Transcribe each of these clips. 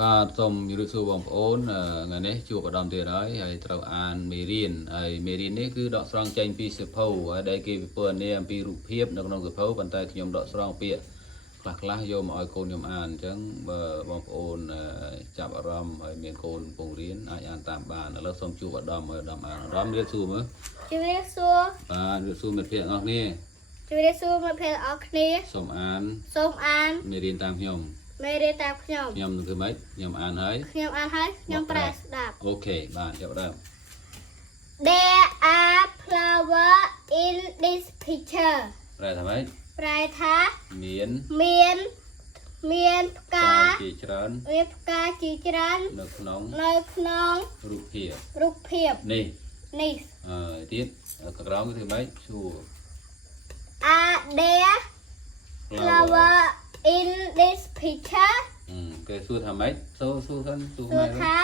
បាទសូមជម្រាបសួរបងប្អូនថ្ងៃនេះជួបអាដាមទៀតហើយហើយត្រូវអានមេរៀនហើយមេរៀននេះគឺដកស្រង់ចេញពីសៀវភៅហើយដែលគេពិពណ៌នាអំពីរូបភាពនៅក្នុងសៀវភៅប៉ុន្តែខ្ញុំដកស្រង់ពាក្យខ្លះយកមកឲ្យកូនខ្ញុំអានអញ្ចឹងបើបងប្អូនចាប់អារម្មណ៍ហើយមានកូនកំពុងរៀនអាចអានតាមបានឥឡូវសូមជួបអាដាមឲ្យអាដាមអានអាដាមរៀនសួរមើលជម្រាបសួរបាទរៀនសួរមិត្តភ័ក្តិអស់គ្នាជម្រាបសួរមិត្តភ័ក្តិអស់គ្នាសូមអានមេរៀនតាមខ្ញុំខ្ញុំនឹងធ្វើម៉េចខ្ញុំអានហើយខ្ញុំប្រែស្ដាប់អូខេបាទចាប់ដើម There are flower in this picture ប្រែថាម៉េចប្រែថាមានផ្កាជាច្រើននៅក្នុងរូបភាពនេះទៀតក្រោមគឺធ្វើម៉េចសួរ Are there flower in this picture គេសួរថាម៉េចសួរសិនសួរថា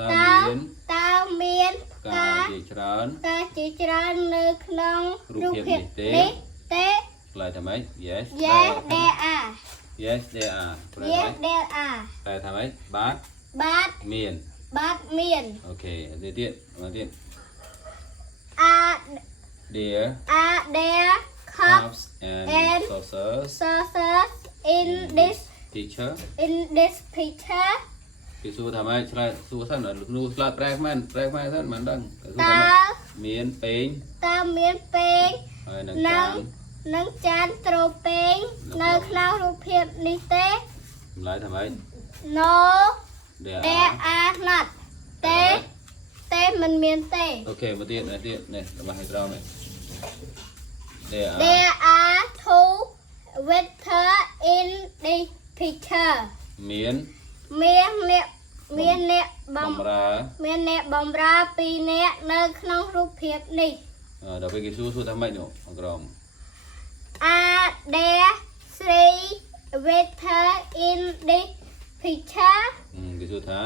តើមានផ្កាជាច្រើននៅក្នុងរូបភាពនេះទេឆ្លើយថាម៉េច Yes there are ប្រែថាម៉េចបាទមានអូខេទៀត Are there cups and saucers in this picture គេសួរថាម៉េចឆ្លើយសួរសិននោះឆ្លើយប្រែខ្មែរសិនមិនដឹងតើមានពេងហើយនឹងចានត្រូពេងនៅក្នុងរូបភាពនេះទេចម្លើយថាម៉េច No there are not ទេមិនមានទេអូខេមកទៀតនេះរបស់ឲ្យក្រោមនេះ There are two waiters in this picture មានអ្នកបម្រើ2នាក់នៅក្នុងរូបភាពនេះដល់ពេលគេសួរថាម៉េចនោះក្រោម Are there three waiters in this picture គេសួរថា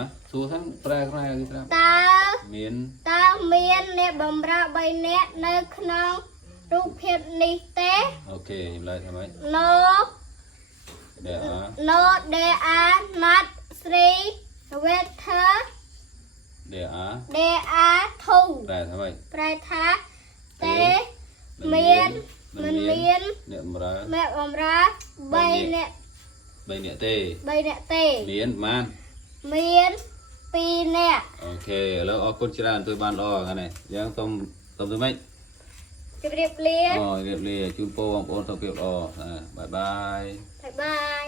ប្រែខ្មែរគេប្រាប់តើមានអ្នកបម្រើ3នាក់នៅក្នុងរូបភាពនេះទេអូខេចម្លើយថាម៉េច No there are not three waiters there are two ប្រែថាម៉េចប្រែថាទេមានអ្នកបម្រើ3នាក់ទេមានប៉ុន្មានមាន2នាក់អូខេឥឡូវអរគុណច្រើនធ្វើបានល្អហ្នឹងហើយយ៉ាងសូមធ្វើម៉េចជម្រាបលាជូនពរបងប្អូនសុខភាពល្អបាយបាយ